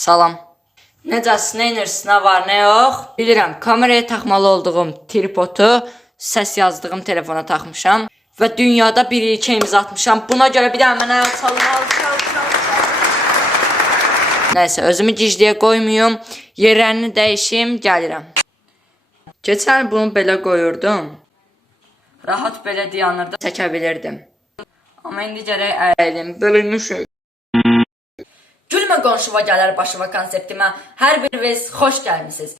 Salam. Necəsiz, nə edirsiz, nə var, nə yox? Bilirəm, kameraya taxmalı olduğum tripodu səs yazdığım telefona taxmışam və dünyada bir ilkə imza atmışam. Buna görə bir də mənə çalmalı. Nəysə, özümü gicliyə qoymayım. Yerlərini dəyişim, gəlirəm. Keçən bunu belə qoyurdum. Rahat belə dayanırdı, çəkə bilirdim. Amma indi gərək əyəlim, bölünmüşük. Gülmə qonşuva gələr başıma konseptimə hər biriniz xoş gəlmisiniz.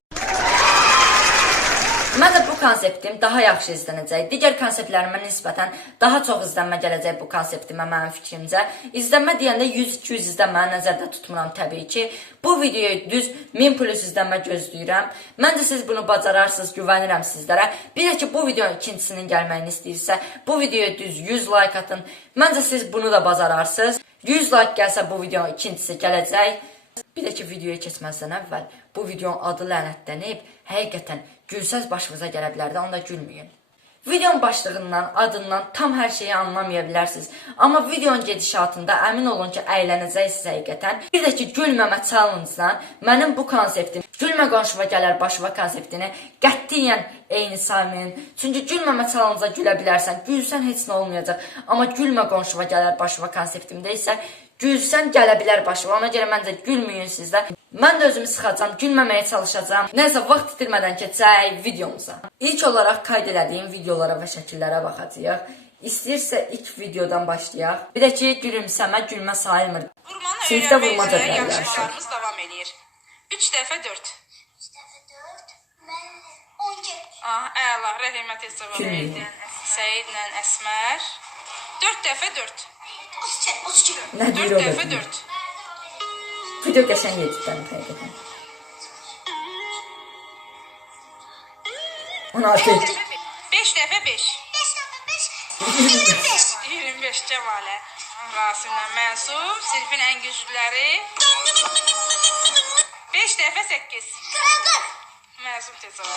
Məncə bu konseptim daha yaxşı izlənəcək. Digər konseptlərimə nisbətən daha çox izlənmə gələcək bu konseptimə mənim fikrimcə. İzlənmə deyəndə 100-200 izlənmə nəzərdə tutmuram təbii ki. Bu videoyu düz 1000 plus izlənmə gözləyirəm. Məncə siz bunu bacararsınız, güvənirəm sizlərə. Bir də ki bu videonun ikincisinin gəlməyini istəyirsə, bu videoya düz 100 like atın. Məncə siz bunu da bacararsınız. 100 like gəlsə bu videonun ikincisi gələcək. Bir də ki videoya keçməzdən əvvəl bu videonun adı lənətlənib, həqiqətən gülsəz başınıza gələ bilərdi, onda gülməyin. Videonun başlığından, adından tam hər şeyi anlamaya bilərsiniz. Amma videonun gedişatında əmin olun ki, əylənəcəksiniz həqiqətən. Bir də ki gülməmə challenge-dan mənim bu konseptim, gülmə qonşuva gələr başıma konseptini qətiyyən eyni saymayın. Çünki gülməmə challenge-a gülə bilərsən, gülsən heç nə olmayacaq. Amma gülmə qonşuva gələr başıma konseptimdə isə gülsən gələ bilər başıma. Ona görə məncə gülməyin sizdə. Mən də özümü sıxacam, gülməməyə çalışacağam. Nəysə, vaxt itirmədən keçək videomuza. İlk olaraq qayd elədiyim videolara və şəkillərə baxacağıq. İstəyirsə ilk videodan başlayaq. Bir də ki, gülümsəmə gülmə sayılmır. Sinifdə vurma cədvəli yarışmalarımız davam eləyir. 3 dəfə 4. 3 dəfə 4, mən 10 gəl. Əla, Rəhimə Tezova, Səidlə Əsmər. 4 dəfə 4. 32. Nə 4 deyir o dəfə da? 4. Video qəşəng editdən həqiqətən. 16. 5 dəfə 5. 5 dəfə 5, 25. 25 Cəvalə. Rasimlə Məsum, sinifin ən güclüləri. 5 dəfə 8. 40. Məsum Tezova.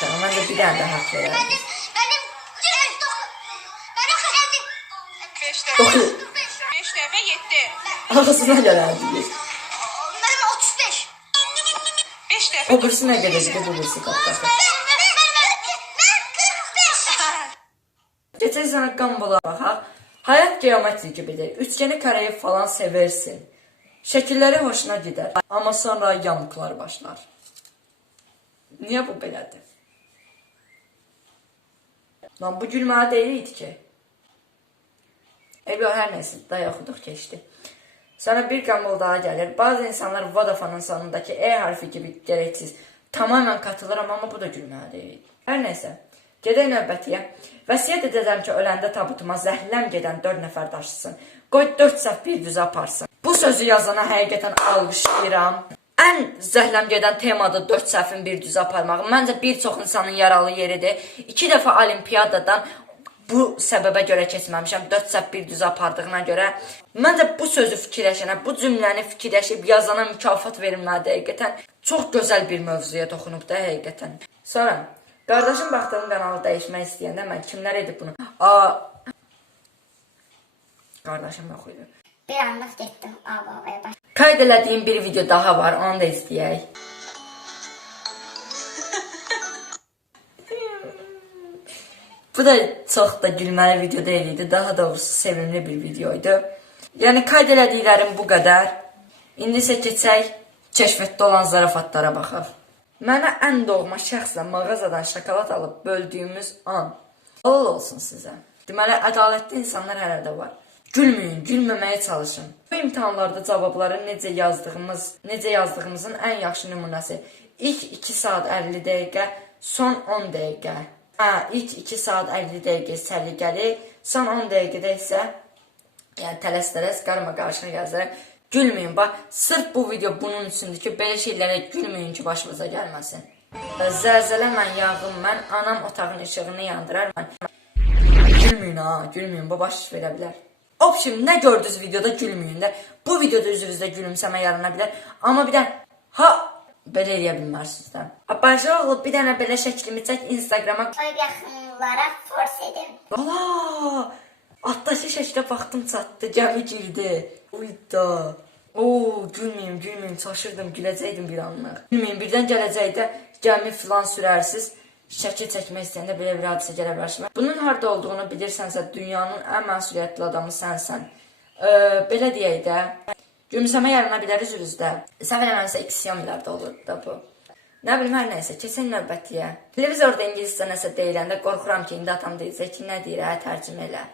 Tamam, mən də bir dənə də haqq verərdim. Mənim 5 dəfə 5 dəfə 7. Ağzına gələrdi. Mənim 35. 5 dəfə O birisi nə gedəcək, bu birisi qatdaşı. Mən 45. Keçək sənə qambola baxaq. Həyat geometri gibidir. Üçgəni, kareyi falan seversin. Şəkilləri hoşuna gider. Amma sonra yamıqlar başlar. Niyə bu belədir? Lan bu gülməli deyildi ki. Hər neyse, daha oxuduq keçdi. Sonra bir qambol daha gəlir. Bazı insanlar Vodafone'un sonundakı E harfi gibi gereksiz. Tamamen katılırım, amma bu da gülməli deyil. Hər neyse, gedək növbətiyə. Vəsiyyət edəcəm ki, öləndə tabutuma zəhləm gedən 4 nəfər daşısın. Qoy 4 səhv bir düzə aparsın. Bu sözü yazana həqiqətən alqışlayıram. Ən zəhləm gedən temada 4 səhvin bir düzə aparmağı məncə bir çox insanın yaralı yeridir. 2 dəfə olimpiyadadan bu səbəbə görə keçməmişəm, 4 səhv bir düzə apardığına görə. Məncə bu sözü fikirləşənə, bu cümləni fikirləşib yazana mükafat verilməli həqiqətən. Çox gözəl bir mövzuya toxunub da həqiqətən. Sonra, qardaşım baxdığım kanalı dəyişmək istəyəndə mən kimlər edib bunu? Qardaşım yox idi. Bir anlıq getdim babaya baş. Qayd elədiyim bir video daha var, onu da istəyək. Bu da çox da gülməli video deyildi, daha doğrusu sevimli bir videoydu. Yəni qayd elədiklərim bu qədər. İndi isə keçək kəşfətdə olan zarafatlara baxaq. Mənə ən doğma şəxslə mağazadan şokolad alıb böldüyümüz an. Halal olsun sizə. Deməli, ədalətli insanlar hər yerdə var. Gülməyin, gülməməyə çalışın. Bu imtahanlarda cavabları necə yazdığımızın ən yaxşı nümunəsi. İlk 2 saat 50 dəqiqə, son 10 dəqiqə. İlk 2 saat 50 dəqiqə səliqəli, son 10 dəqiqədə isə yəni tələs-tələs, qarma-qarışıq yazaraq gülməyin. Bax, sırf bu video bunun üçündür ki, belə şeylərə gülməyin ki, başımıza gəlməsin. Zəlzələ mən, yağım mən, anam otağın işığını yandırar mən. Gülməyin ha, gülməyin, bu baş verə bilər. Opşim, nə gördünüz videoda gülməyin də. Bu videoda üzrünüzdə gülümsəmə yarana bilər. Amma bir də, belə eləyə bilmərsiniz də. Başlıqlı bir dənə belə şəklimi çək Instagrama. Toy yaxınlara force edin. Valla, atdaşı şəklə baxdım çatdı, gəmi girdi. Uyda. Gülməyim, çaşırdım, güləcəkdim bir anlıq. Gülməyim, birdən gələcəkdə gəmi filan sürərsiz. Şəkil çəkmək istəyəndə belə bir hadisə gələ bilər. Bunun harda olduğunu bilirsənsə, dünyanın ən məsuliyyətli adamı sənsən. Belə deyək də, gülümsəmə yarana biləriz üzrüzdə. Səhv eləməmsə 2 milyarda olur da bu. Nə bilim, hər nəysə, keçən növbətiyə. Televizorda ingiliscə nəsə deyiləndə qorxuram ki, indi atam deyəcək ki, nə deyir, tərcümə elə.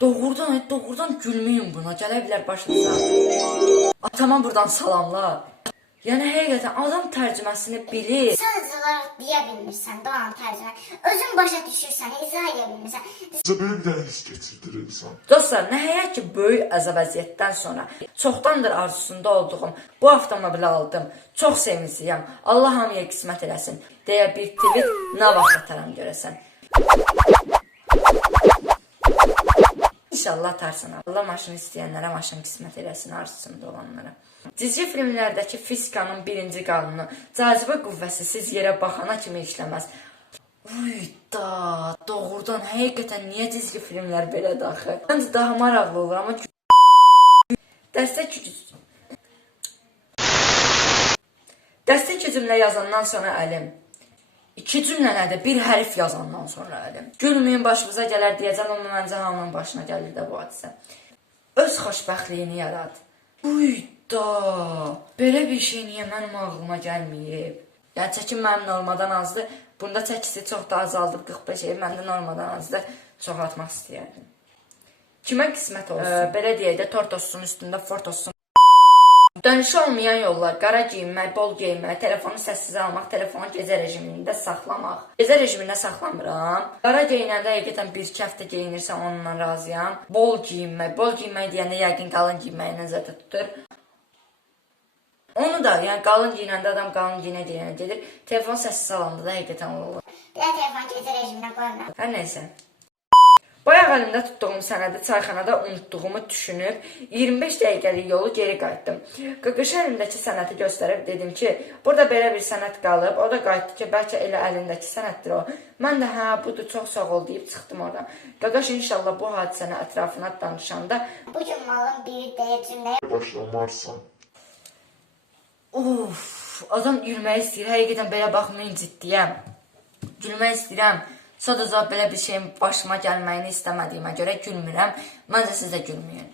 Doğrudan gülməyin buna, gələ bilər başınıza. Atama buradan salamlar. Yəni, həqiqətən, adam tərcüməsini bilir. Sadəcə olaraq deyə bilmirsən, Doğan tərcümə. Özün başa düşürsən, izah edə bilmirsən. Böyle bir dənə his keçirdir insan. Dostlar, nəhayət ki, böyük əzab-əziyyətdən sonra çoxdandır arzusunda olduğum bu avtomobili aldım. Çox sevincliyəm. Allah hamıya qismət eləsin. Deyə bir tweet nə vaxt ataram görəsən. İnşallah atarsın. Allah maşını istəyənlərə maşın qismət eləsin, arzusunda olanlara. Cizgi filmlərdəki fizikanın birinci qanunu, cazibə qüvvəsi siz yerə baxana kimi işləməz. Doğrudan, həqiqətən niyə cizgi filmlər belədir axı? Məncə daha maraqlı olur, amma dəstək cümlə yazandan sonra əlim. 2 cümlələrdə bir hərf yazandan sonra əlim. Gülməyin başımıza gələr deyəcəm, amma məncə hamının başına gəlir də bu hadisə. Öz xoşbəxtliyini yarad. Belə bir şey niyə mənim ağlıma gəlməyib? Yəni, çəkim mənim normadan azdır. Bunda çəkisi çox da azaldıb 45 ev. Mən də normadan azdır. Çoxaltmaq istəyərdim. Kimə qismət olsun? Belə deyək də, tortosun üstündə fortosun. Dönüşü olmayan yollar, qara geyinmək, bol geyinmək, telefonu səssizə almaq, telefonu gecə rejimində saxlamaq. Gecə rejimində saxlamıram. Qara geyinəndə həqiqətən 1-2 həftə geyinirsən, onunla razıyam. Bol geyinmək deyəndə yəqin qalın geyinməyi nəzərdə tutur. Onu da, yəni qalın giyinəndə adam qalın giyinə gedir. Telefon səssiz alanda da həqiqətən olur. Bir də telefon gecə rejiminə qoymuram. Hər nəysə. Bayaq əlimdə tutduğum sənədi çayxanada unutduğumu düşünüb 25 dəqiqəlik yolu geri qayıtdım. Qıqışı əlimdəki sənəti göstərib dedim ki, burada belə bir sənət qalıb. O da qayıtdı ki, bəlkə elə əlindəki sənətdir o. Mən də budur, çox sağ ol deyib çıxdım oradan. Qaqaş inşallah bu hadisəni ətrafına danışanda Bu gün malın biri deyə cümləyə Başlamarsan. Adam gülmək istəyir. Həqiqətən belə baxmayın ciddiyəm. Gülmək istəyirəm. Sadəcə belə bir şeyin başıma gəlməyini istəmədiyimə görə gülmürəm. Məncə siz də gülməyin.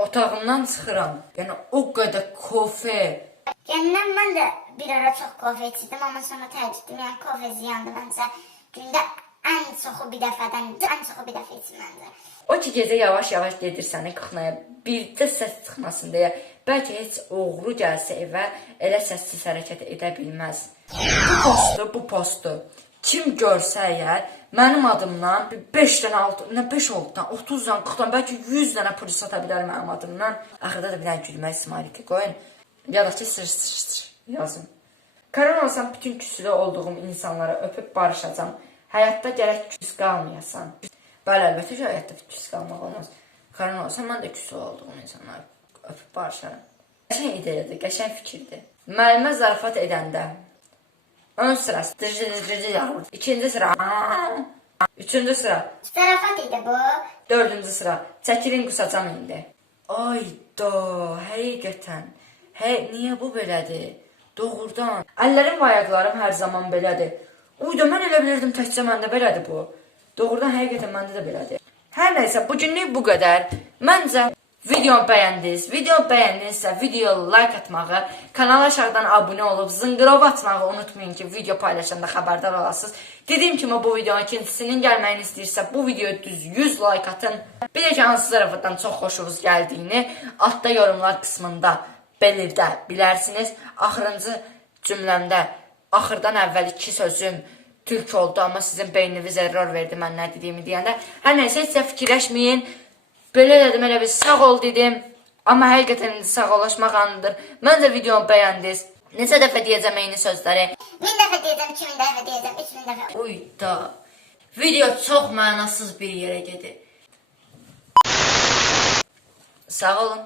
Otağımdan çıxıram. Yəni o qədər kofe. Gəndən mən də bir ara çox kofe içirdim, amma sonra təəccübdüm. Yəni kofe ziyandır məncə. Gündə ən çoxu bir dəfə içim məncə. O ki, gecə yavaş-yavaş gedir səni qıxnaya. Birdə səs çıxmasın deyə. Bəlkə heç oğru gəlsə evə elə səssiz hərəkət edə bilməz. Bu postu. Kim görsə əgər, mənim adımdan 5 dənə, 5 oldudan, 30-dan, 40-dan, bəlkə 100 dənə polis ata bilər mənim adımdan. Axırda da bir dənə gülmək smayliki qoyun. Ya da ki, sır yazın. Karan olsam bütün küsülü olduğum insanlara öpüb barışacam. Həyatda gərək küs qalmayasan. Bəli, əlbəttə ki, həyatda küs qalmaq olmaz. Karan olsam mən də küsülü olduğum insanlara öpüb barışarım. Qəşəng ideyadır, qəşəng fikirdir. Müəllimə zarafat edəndə ön sırası, ikinci sıra, üçüncü sıra, Zarafat idi bu. dördüncü sıra, çəkilin qusacam indi. Ayda, həqiqətən, niyə bu belədir? Doğrudan. Əllərim və ayaqlarım hər zaman belədir. Uyda, mən elə bilirdim təkcə məndə belədir bu. Doğrudan, həqiqətən məndə də belədir. Hər nəysə, bugünlük bu qədər. Məncə videomu bəyəndinizsə, video like atmağı, kanala aşağıdan abunə olub, zınqırov atmağı unutmayın ki, video paylaşanda xəbərdar olasınız. Dediyim kimi bu videonun ikincisinin gəlməyini istəyirsə, bu videoya düz 100 like atın. Bir də ki, hansı zarafatdan çox xoşunuz gəldiyini altda yorumlar qismında belirdə bilərsiniz. Axırıncı cümləmdə, axırdan əvvəl 2 sözüm türk oldu, amma sizin beyniniz error verdi mən nə dediyimi deyəndə. Hər nəysə, heç də fikirləşməyin. Belə dedim, elə bir sağ ol dedim. Amma həqiqətən indi sağollaşmaq anıdır. Məncə videomu bəyəndiniz. Neçə dəfə deyəcəm eyni sözləri. 1000 dəfə deyəcəm, 2000 dəfə deyəcəm, 3000 dəfə. Uyda. Video çox mənasız bir yerə gedir. Sağ olun.